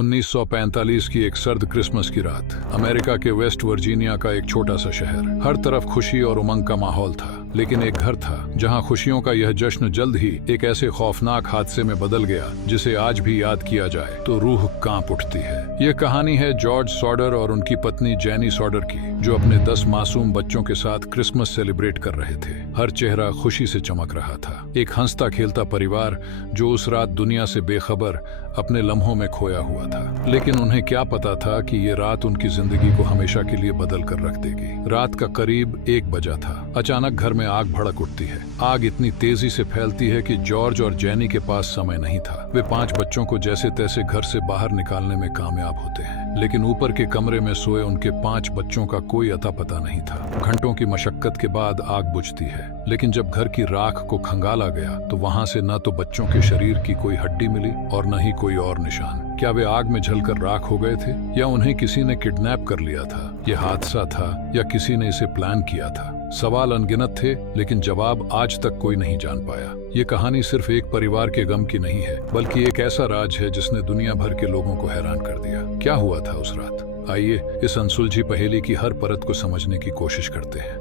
1945 की एक सर्द क्रिसमस की रात, अमेरिका के वेस्ट वर्जीनिया का एक छोटा सा शहर। हर तरफ खुशी और उमंग का माहौल था, लेकिन एक घर था जहां खुशियों का यह जश्न जल्द ही एक ऐसे खौफनाक हादसे में बदल गया जिसे आज भी याद किया जाए तो रूह कांप उठती है। यह कहानी है जॉर्ज सॉडर और उनकी पत्नी जेनी सॉडर की, जो अपने 10 मासूम बच्चों के साथ क्रिसमस सेलिब्रेट कर रहे थे। हर चेहरा खुशी से चमक रहा था, एक हंसता खेलता परिवार जो उस रात दुनिया से बेखबर अपने लम्हों में खोया हुआ था। लेकिन उन्हें क्या पता था कि ये रात उनकी जिंदगी को हमेशा के लिए बदल कर रख देगी। रात का करीब 1 बजा था। अचानक घर में आग भड़क उठती है। आग इतनी तेजी से फैलती है कि जॉर्ज और जेनी के पास समय नहीं था। वे 5 बच्चों को जैसे तैसे घर से बाहर निकालने में कामयाब होते हैं, लेकिन ऊपर के कमरे में सोए उनके 5 बच्चों का कोई अता पता नहीं था। घंटों की मशक्कत के बाद आग बुझती है, लेकिन जब घर की राख को खंगाला गया तो वहां से न तो बच्चों के शरीर की कोई हड्डी मिली और न ही कोई और निशान। क्या वे आग में जलकर राख हो गए थे, या उन्हें किसी ने किडनैप कर लिया था? यह हादसा था या किसी ने इसे प्लान किया था? सवाल अनगिनत थे, लेकिन जवाब आज तक कोई नहीं जान पाया। ये कहानी सिर्फ एक परिवार के गम की नहीं है, बल्कि एक ऐसा राज है जिसने दुनिया भर के लोगों को हैरान कर दिया। क्या हुआ था उस रात? आइए इस अनसुलझी पहेली की हर परत को समझने की कोशिश करते हैं।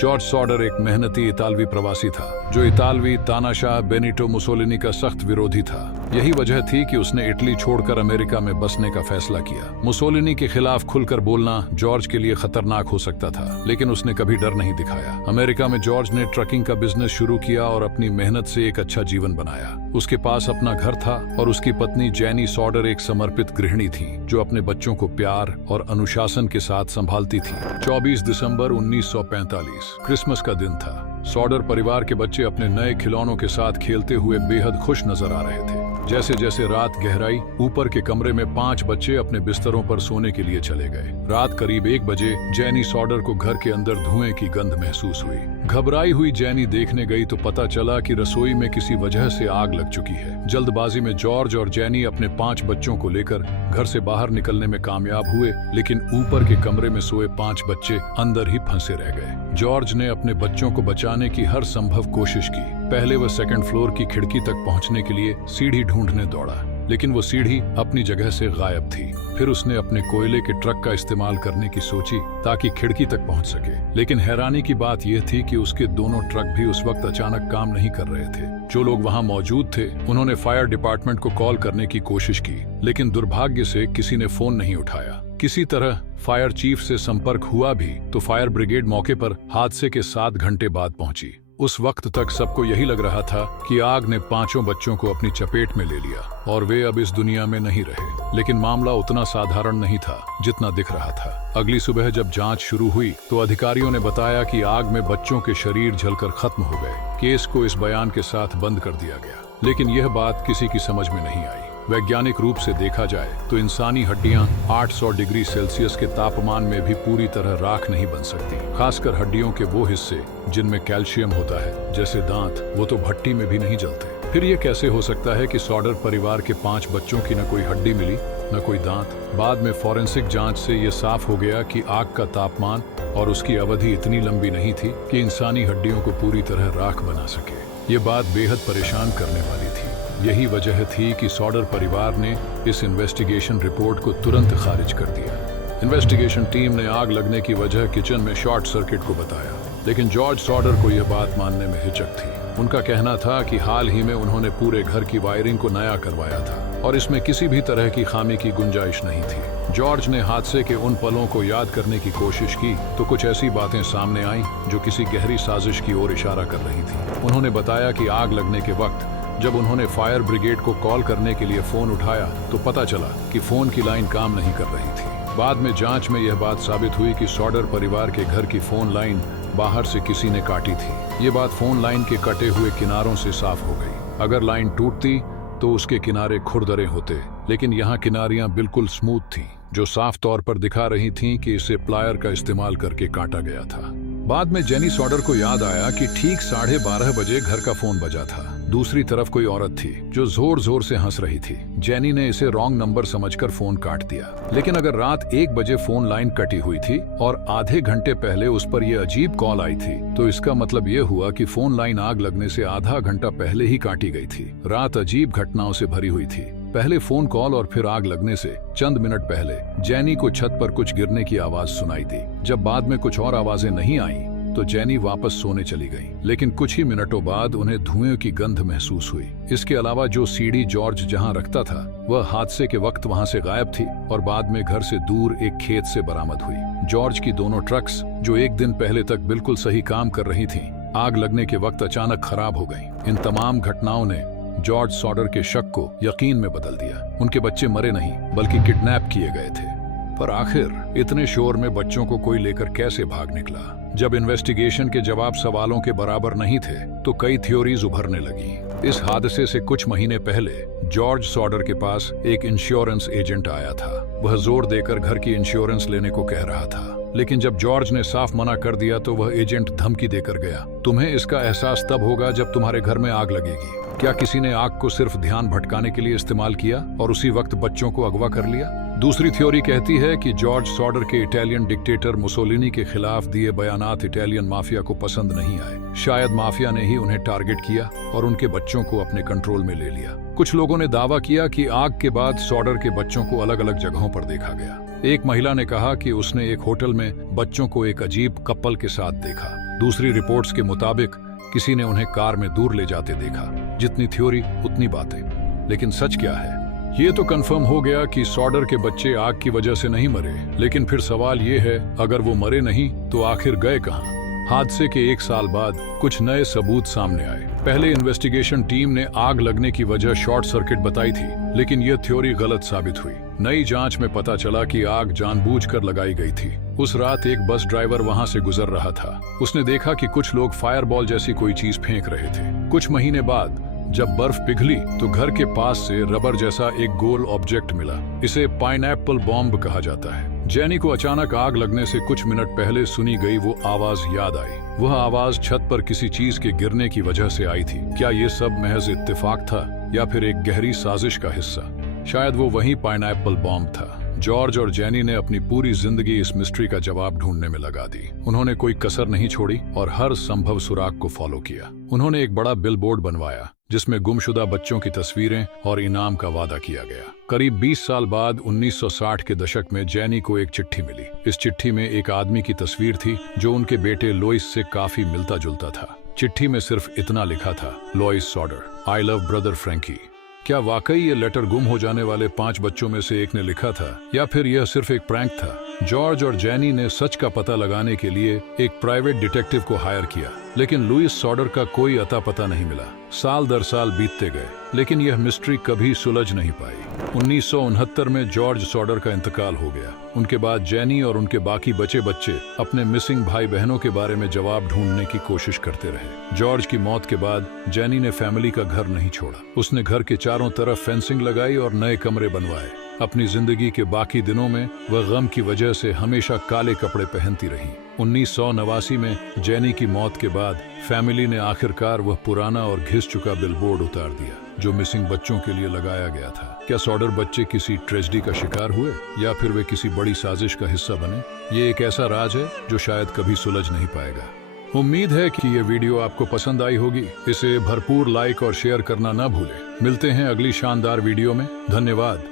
जॉर्ज सॉडर एक मेहनती इतालवी प्रवासी था, जो इतालवी तानाशाह बेनिटो मुसोलिनी का सख्त विरोधी था। यही वजह थी कि उसने इटली छोड़कर अमेरिका में बसने का फैसला किया। मुसोलिनी के खिलाफ खुलकर बोलना जॉर्ज के लिए खतरनाक हो सकता था, लेकिन उसने कभी डर नहीं दिखाया। अमेरिका में जॉर्ज ने ट्रकिंग का बिजनेस शुरू किया और अपनी मेहनत से एक अच्छा जीवन बनाया। उसके पास अपना घर था और उसकी पत्नी जेनी सॉडर एक समर्पित गृहिणी थी, जो अपने बच्चों को प्यार और अनुशासन के साथ संभालती थी। 24 दिसंबर 1945 क्रिसमस का दिन था। सॉडर परिवार के बच्चे अपने नए खिलौनों के साथ खेलते हुए बेहद खुश नजर आ रहे थे। जैसे जैसे रात गहराई, ऊपर के कमरे में 5 बच्चे अपने बिस्तरों पर सोने के लिए चले गए। रात करीब 1 बजे जेनी सॉडर को घर के अंदर धुएं की गंध महसूस हुई। घबराई हुई जेनी देखने गई तो पता चला कि रसोई में किसी वजह से आग लग चुकी है। जल्दबाजी में जॉर्ज और जेनी अपने 5 बच्चों को लेकर घर से बाहर निकलने में कामयाब हुए, लेकिन ऊपर के कमरे में सोए 5 बच्चे अंदर ही फंसे रह गए। जॉर्ज ने अपने बच्चों को बचाने की हर संभव कोशिश की। पहले वह 2nd फ्लोर की खिड़की तक पहुंचने के लिए सीढ़ी ढूंढने दौड़ा, लेकिन वो सीढ़ी अपनी जगह से गायब थी। फिर उसने अपने कोयले के ट्रक का इस्तेमाल करने की सोची ताकि खिड़की तक पहुंच सके, लेकिन हैरानी की बात यह थी कि उसके दोनों ट्रक भी उस वक्त अचानक काम नहीं कर रहे थे। जो लोग वहां मौजूद थे उन्होंने फायर डिपार्टमेंट को कॉल करने की कोशिश की, लेकिन दुर्भाग्य से किसी ने फोन नहीं उठाया। किसी तरह फायर चीफ से संपर्क हुआ भी तो फायर ब्रिगेड मौके पर हादसे के 7 घंटे बाद पहुंची। उस वक्त तक सबको यही लग रहा था कि आग ने 5 बच्चों को अपनी चपेट में ले लिया और वे अब इस दुनिया में नहीं रहे। लेकिन मामला उतना साधारण नहीं था जितना दिख रहा था। अगली सुबह जब जांच शुरू हुई तो अधिकारियों ने बताया कि आग में बच्चों के शरीर जलकर खत्म हो गए। केस को इस बयान के साथ बंद कर दिया गया, लेकिन यह बात किसी की समझ में नहीं आई। वैज्ञानिक रूप से देखा जाए तो इंसानी हड्डियां 800 डिग्री सेल्सियस के तापमान में भी पूरी तरह राख नहीं बन सकती। खासकर हड्डियों के वो हिस्से जिनमें कैल्शियम होता है, जैसे दांत, वो तो भट्टी में भी नहीं जलते। फिर ये कैसे हो सकता है कि सॉडर परिवार के 5 बच्चों की न कोई हड्डी मिली न कोई दांत? बाद में फॉरेंसिक जांच से ये साफ हो गया कि आग का तापमान और उसकी अवधि इतनी लंबी नहीं थी कि इंसानी हड्डियों को पूरी तरह राख बना सके। ये बात बेहद परेशान करने वाली थी। यही वजह थी कि सॉडर परिवार ने इस इन्वेस्टिगेशन रिपोर्ट को तुरंत खारिज कर दिया। इन्वेस्टिगेशन टीम ने आग लगने की वजह किचन में शॉर्ट सर्किट को बताया, लेकिन जॉर्ज सॉडर को यह बात मानने में हिचक थी। उनका कहना था कि हाल ही में उन्होंने पूरे घर की वायरिंग को नया करवाया था और इसमें किसी भी तरह की खामी की गुंजाइश नहीं थी। जॉर्ज ने हादसे के उन पलों को याद करने की कोशिश की तो कुछ ऐसी बातें सामने आईं जो किसी गहरी साजिश की ओर इशारा कर रही थी। उन्होंने बताया कि आग लगने के वक्त जब उन्होंने फायर ब्रिगेड को कॉल करने के लिए फोन उठाया तो पता चला कि फोन की लाइन काम नहीं कर रही थी। बाद में जांच में यह बात साबित हुई कि सॉडर परिवार के घर की फोन लाइन बाहर से किसी ने काटी थी। ये बात फोन लाइन के कटे हुए किनारों से साफ हो गई। अगर लाइन टूटती तो उसके किनारे खुरदरे होते, लेकिन यहाँ किनारियां बिल्कुल स्मूथ थीं, जो साफ तौर पर दिखा रही थीं कि इसे प्लायर का इस्तेमाल करके काटा गया था। बाद में जेनी सॉडर को याद आया कि ठीक 12:30 बजे घर का फोन बजा था। दूसरी तरफ कोई औरत थी जो जोर जोर से हंस रही थी। जेनी ने इसे रॉन्ग नंबर समझकर फोन काट दिया, लेकिन अगर रात 1 बजे फोन लाइन कटी हुई थी और आधे घंटे पहले उस पर यह अजीब कॉल आई थी, तो इसका मतलब यह हुआ कि फोन लाइन आग लगने से आधा घंटा पहले ही काटी गई थी। रात अजीब घटनाओं से भरी हुई थी। पहले फोन कॉल और फिर आग लगने से चंद मिनट पहले जेनी को छत पर कुछ गिरने की आवाज सुनाई दी। जब बाद में कुछ और आवाजें नहीं आईं, तो जेनी वापस सोने चली गई, लेकिन कुछ ही मिनटों बाद उन्हें धुएं की गंध महसूस हुई। इसके अलावा जो सीढ़ी जॉर्ज जहां रखता था वह हादसे के वक्त वहां से गायब थी और बाद में घर से दूर एक खेत से बरामद हुई। जॉर्ज की दोनों ट्रक्स, जो एक दिन पहले तक बिल्कुल सही काम कर रही थीं, आग लगने के वक्त अचानक खराब हो गईं। इन तमाम घटनाओं ने जॉर्ज सॉडर के शक को यकीन में बदल दिया। उनके बच्चे मरे नहीं बल्कि किडनैप किए गए थे। पर आखिर इतने शोर में बच्चों को कोई लेकर कैसे भाग निकला? जब इन्वेस्टिगेशन के जवाब सवालों के बराबर नहीं थे तो कई थ्योरीज उभरने लगी। इस हादसे से कुछ महीने पहले जॉर्ज सॉडर के पास एक इंश्योरेंस एजेंट आया था। वह जोर देकर घर की इंश्योरेंस लेने को कह रहा था, लेकिन जब जॉर्ज ने साफ मना कर दिया तो वह एजेंट धमकी देकर गया, तुम्हें इसका एहसास तब होगा जब तुम्हारे घर में आग लगेगी। क्या किसी ने आग को सिर्फ ध्यान भटकाने के लिए इस्तेमाल किया और उसी वक्त बच्चों को अगवा कर लिया? दूसरी थ्योरी कहती है कि जॉर्ज सॉडर के इटालियन डिक्टेटर मुसोलिनी के खिलाफ दिए बयानात इटालियन माफिया को पसंद नहीं आए। शायद माफिया ने ही उन्हें टारगेट किया और उनके बच्चों को अपने कंट्रोल में ले लिया। कुछ लोगों ने दावा किया कि आग के बाद सॉडर के बच्चों को अलग अलग जगहों पर देखा गया। एक महिला ने कहा कि उसने एक होटल में बच्चों को एक अजीब कपल के साथ देखा। दूसरी रिपोर्ट्स के मुताबिक किसी ने उन्हें कार में दूर ले जाते देखा। जितनी थ्योरी उतनी बातें, लेकिन सच क्या है? ये तो कंफर्म हो गया कि सॉडर के बच्चे आग की वजह से नहीं मरे, लेकिन फिर सवाल ये है, अगर वो मरे नहीं तो आखिर गए कहां? हादसे के 1 साल बाद कुछ नए सबूत सामने आए। पहले इन्वेस्टिगेशन टीम ने आग लगने की वजह शॉर्ट सर्किट बताई थी, लेकिन यह थ्योरी गलत साबित हुई। नई जांच में पता चला कि आग जानबूझकर लगाई गई थी। उस रात एक बस ड्राइवर वहां से गुजर रहा था। उसने देखा कि कुछ लोग फायरबॉल जैसी कोई चीज फेंक रहे थे। कुछ महीने बाद जब बर्फ पिघली तो घर के पास से रबर जैसा एक गोल ऑब्जेक्ट मिला। इसे पाइनएप्पल बॉम्ब कहा जाता है। जेनी को अचानक आग लगने से कुछ मिनट पहले सुनी गई वो आवाज याद आई। वह आवाज छत पर किसी चीज के गिरने की वजह से आई थी। क्या ये सब महज इत्तेफाक था या फिर एक गहरी साजिश का हिस्सा? शायद वो वही पाइनएप्पल बॉम्ब था। जॉर्ज और जेनी ने अपनी पूरी जिंदगी इस मिस्ट्री का जवाब ढूंढने में लगा दी। उन्होंने कोई कसर नहीं छोड़ी और हर संभव सुराग को फॉलो किया। उन्होंने एक बड़ा बिलबोर्ड बनवाया जिसमें गुमशुदा बच्चों की तस्वीरें और इनाम का वादा किया गया। करीब 20 साल बाद 1960 के दशक में जेनी को एक चिट्ठी मिली। इस चिट्ठी में एक आदमी की तस्वीर थी जो उनके बेटे लोइस से काफी मिलता जुलता था। चिट्ठी में सिर्फ इतना लिखा था, Lois Sauder, I love brother Frankie. क्या वाकई ये लेटर गुम हो जाने वाले 5 बच्चों में से एक ने लिखा था या फिर यह सिर्फ एक प्रैंक था? जॉर्ज और जेनी ने सच का पता लगाने के लिए एक प्राइवेट डिटेक्टिव को हायर किया, लेकिन लुइस सॉडर का कोई अता पता नहीं मिला। साल दर साल बीतते गए, लेकिन यह मिस्ट्री कभी सुलझ नहीं पाई। 1969 में जॉर्ज सॉडर का इंतकाल हो गया। उनके बाद जेनी और उनके बाकी बचे बच्चे अपने मिसिंग भाई बहनों के बारे में जवाब ढूंढने की कोशिश करते रहे। जॉर्ज की मौत के बाद जेनी ने फैमिली का घर नहीं छोड़ा। उसने घर के चारों तरफ फेंसिंग लगाई और नए कमरे बनवाए। अपनी जिंदगी के बाकी दिनों में वह गम की वजह से हमेशा काले कपड़े पहनती रही। 1989 में जेनी की मौत के बाद फैमिली ने आखिरकार वह पुराना और घिस चुका बिलबोर्ड उतार दिया जो मिसिंग बच्चों के लिए लगाया गया था। क्या सॉडर बच्चे किसी ट्रेजेडी का शिकार हुए या फिर वे किसी बड़ी साजिश का हिस्सा बने? ये एक ऐसा राज है जो शायद कभी सुलझ नहीं पाएगा। उम्मीद है कि ये वीडियो आपको पसंद आई होगी। इसे भरपूर लाइक और शेयर करना ना भूलें। मिलते हैं अगली शानदार वीडियो में। धन्यवाद।